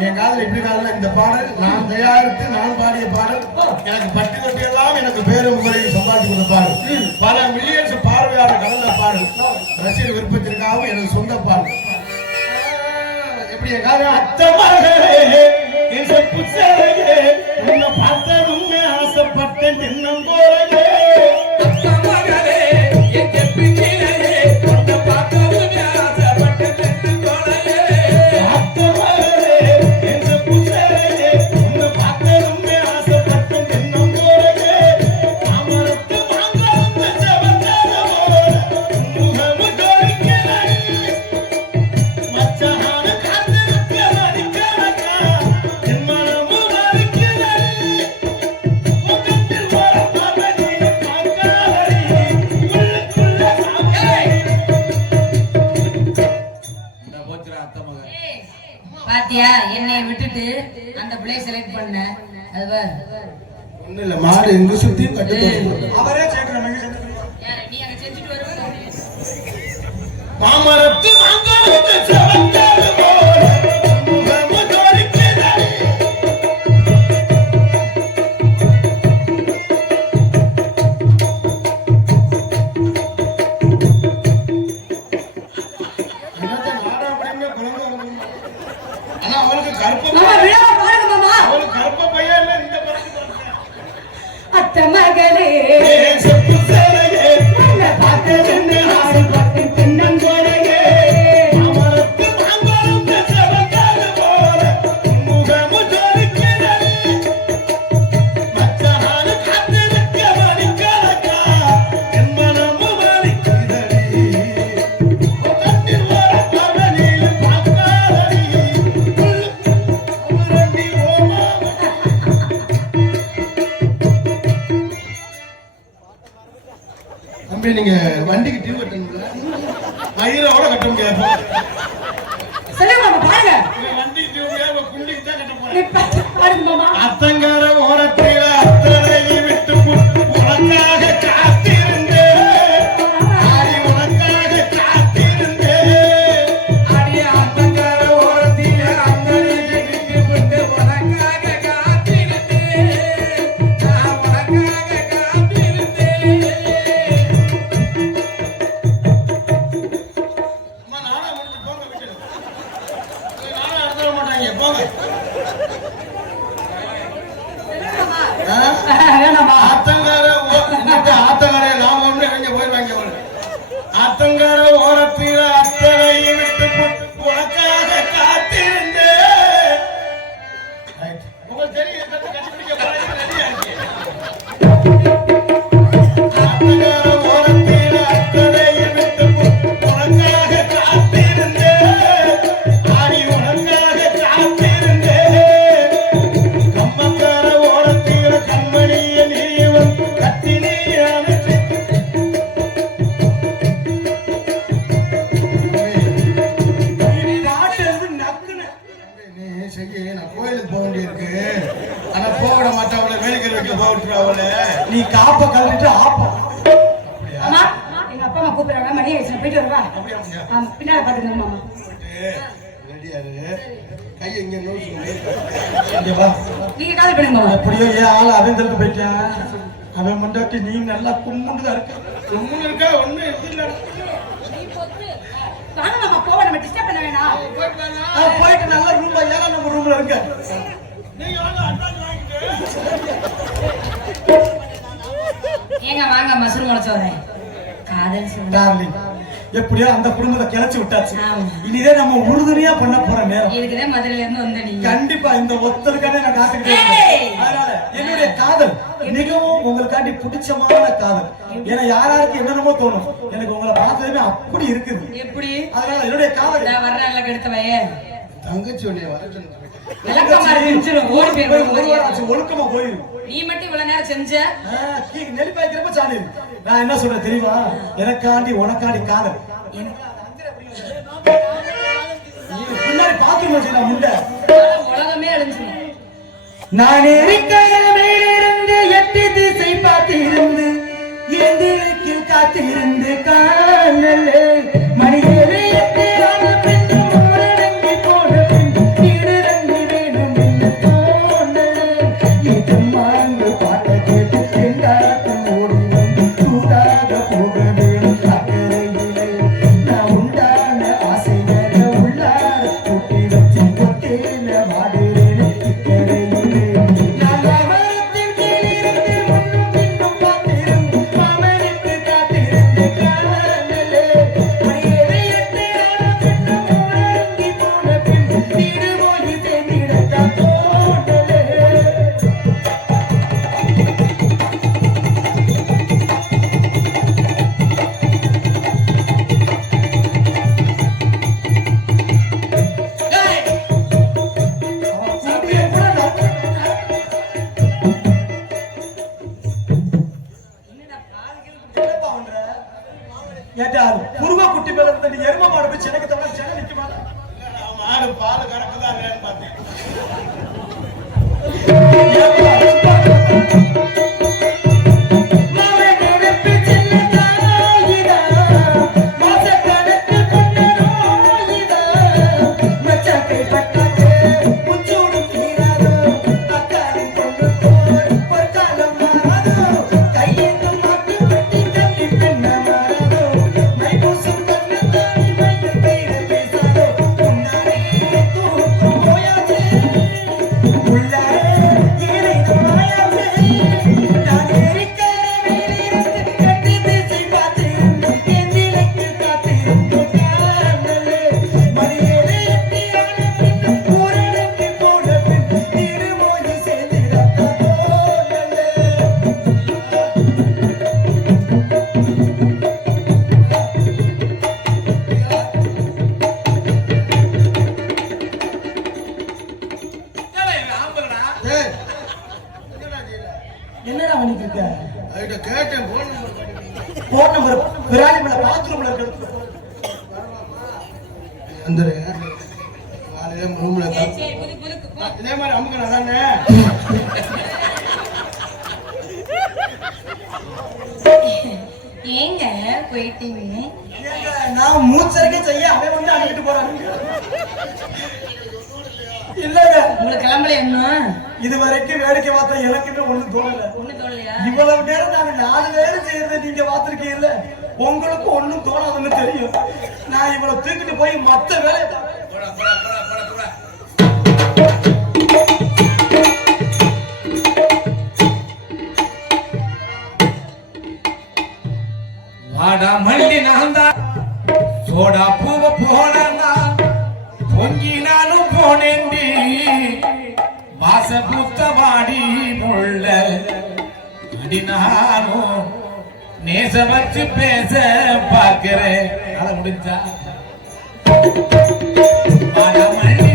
என் காதல் எப்படி காதல இந்த பாடல் நான் தயாரித்து நான் பாடிய பாடல் எனக்கு பட்டு தொட்டியெல்லாம் எனக்கு பேரு முறையை சம்பாதிச்சு கொடுத்த பாடல் பல மில்லியன்ஸ் பார்வையாளர் கலந்த பாடல் ரசிகர் விருப்பத்திற்காகவும் எனக்கு சொந்த பாடல் எப்படி என் காதல் அத்தமகளே உன்னை பார்த்ததும் ஆசைப்பட்டேன் தின்னம் போலவே அத்தமகளே பாத்தியா என்னை விட்டுட்டு அந்த பிளே செலக்ட் பண்ண அது ஒண்ணு இல்ல மாடு எங்க சுத்தி கட்டு அவரே சேக்கறாங்க நீ அங்க செஞ்சிட்டு வருவ மாமரத்து அங்கரத்து செவந்தாது போல முகம ஜோடிக்குதடி என்னது நாடா அப்படிங்க குழந்தை ஆனா அவளுக்கு கருப்பு பாருங்க மாமா அவளுக்கு கருப்பு பையன் இல்ல இந்த படத்துக்கு அத்த மகளே செப்பு சேலையே உன்னை பார்த்ததுமே ஆசைப்பட்டு தின்னம் போலவே மாமரத்து அங்கரத்து செவந்தாது போல முகம ஜோடிக்குதடி மச்சான காத்திருக்க மணிக்கணக்கா என் மனமு வலிக்குதடி கண்ணில் வர பவனில் பார்க்காதடி உருண்டி ஓமா தம்பி நீங்க வண்டிக்கு டியூ கட்டணும்ல மயிரோட கட்ட முடியாது சொல்லுங்க மாமா பாருங்க வண்டிக்கு டியூ முடியாது குண்டிக்கு தான் கட்ட நீ போறேன் பாருங்க மாமா அத்தங்கார ஓரத்தில அத்தனையை விட்டு உனக்காக காத்திருந்தேன் ஆடி உனக்காக காத்திருந்தேன் அடியே அத்தங்கார ஓரத்தில அங்கனை விட்டு உனக்காக காத்திருந்தேன் நான் உனக்காக காத்திருந்தேன் அம்மா நானா முடிஞ்சு போங்க விட்டு நானா அறுத்துட மாட்டாங்க போங்க வேணாமா ஆத்தங்கார ஆத்தங்கரையை நான் ஒண்ணு இங்க போய் வாங்கி ஆத்தங்கார ஓரத்தில அத்தனையை விட்டு உனக்காக காத்திருந்தேன் உங்களுக்கு தெரியும் கண்டுபிடிக்க ரெடியா இருக்கு ஆத்தங்கார ஓரத்தில அத்தனையை விட்டு உனக்காக காத்திருந்தேன் ஆடி உனக்காக காத்திருந்தேன் கம்மக்கார ஓரத்தில கண்மணிய நீவன் கத்தினி அணைச்சு நீ செய்ய நான் கோயிலுக்கு போக வேண்டியிருக்கு ஆனா போக விட மாட்டேன் அவளை வேலைக்கு வைக்க போக விட்டுருவா அவளை நீ காப்ப கழட்டிட்டு ஆப்பா அம்மா எங்க அப்பா அம்மா கூப்பிடுறாங்க மணி ஆயிடுச்சு போயிட்டு வருவா அப்படியா அப்படியா ஆமா பின்னால பாத்துக்கங்க மாமா ரெடியா இரு கையை இங்க நோக்கி இங்க வா நீங்க கால் பண்ணுங்க மாமா அப்படியே ஏன் ஆள் அவன் தடுத்து போயிட்டான் அவன் மண்டாட்டி நீ நல்லா கும்பிட்டு தான் இருக்க ஒண்ணு இருக்கா ஒண்ணு இல்ல வாங்க மாமா போவ நம்ம டிஸ்டர்ப் பண்ண வேணாம் போயிட்டு வாங்க போயிட்டு நல்ல ரூம்ல ஏன்னா நம்ம ரூம்ல இருக்க நீங்க வாங்க அட்வான்ஸ் வாங்கிட்டு ஏங்க வாங்க மசூர் முளைச்சோரே காதல் சொல்லுங்க டார்லிங் எப்படியோ அந்த குடும்பத்தை கிளச்சு விட்டாச்சு ஆமா. இனிதே நம்ம உறுதுணையா பண்ண போற நேரம் இதுக்குதான் மதுரையில இருந்து வந்த நீங்க கண்டிப்பா இந்த ஒத்தருக்கானே நான் காத்துக்கிட்டே ஏய்! இருக்கேன். அதனால என்னுடைய காதல் மிகவும் உங்களுக்காண்டி பிடிச்சமான காதல் ஏன்னா யாராருக்கு என்னென்னமோ தோணும் எனக்கு உங்களை பார்த்ததுமே அப்படி இருக்குது எப்படி அதனால என்னுடைய காதல் நான் வர்றேன்ல கெடுத்த பையன் தங்கச்சி உன்னைய வர சொன்னேன் விளக்கமா இருந்துச்சிரும் ஓடி ஒரு போயிருவோம் வாரம் ஆச்சு, ஒழுக்கமா போயிரு நீ மட்டும் இவ்வளவு நேரம் செஞ்ச நெல் பாய்க்கிறப்ப சாணி நான் என்ன சொல்றேன் தெரியுமா எனக்காண்டி உனக்காண்டி காதல் பின்னாடி பாத்துருமா நான் முண்டை உலகமே அழிஞ்சு நான் மேலிருந்து எட்டு திசை பார்த்திருந்து எந்திருக்கு காத்திருந்து காணல் மணிகளை எட்டு பெண்ணு ஊரடங்கி போன பின் இடுதங்கி படுதாங்கன்னு பார்த்தேன். ஏய், என்னடா செய்யற? என்னடா பண்ணிட்டு இருக்க? அவகிட்ட கேட்டேன், phone number போன் நம்பர் விராலி மேல பாத்ரூம்ல இருக்கு. வந்துரு. காலையில ரூம்ல சரி, சரி, புதுக்கு, புதுக்கு, போ. இதே மாதிரி அமுக்கணும் அதானே? ஏங்க போயிட்டீங்க? ஏங்க, நான் மூச்சரிக்கை செய்ய அவன் வந்து அடிக்கிட்டு போறான். இல்லங்க, உங்களுக்கு கிளம்பல இன்னும் இது வரைக்கும் வேடிக்கை பார்த்தா எனக்கு இன்னும் ஒண்ணும் தோணல. ஒண்ணு தோணலையா? இவ்வளவு நேரம் நாங்க 4 பேரும் செய்யறதை நீங்க பாத்திருக்கீங்கல்ல, உங்களுக்கு ஒண்ணும் தோணாதுன்னு தெரியும். நான் இவ்வளவு தூக்கிட்டு போய் மத்த வேலையை போடா, போடா, போடா, போடா, போடா. வாடா மல்லி நான்தான் சோடா பூவ போனா பொங்கி நானும் போனேண்டி வாச புத்த வாடி முள்ள அடி நானும் நேச வச்சு பேச பார்க்கிறேன் முடிஞ்சா வாடா மல்லி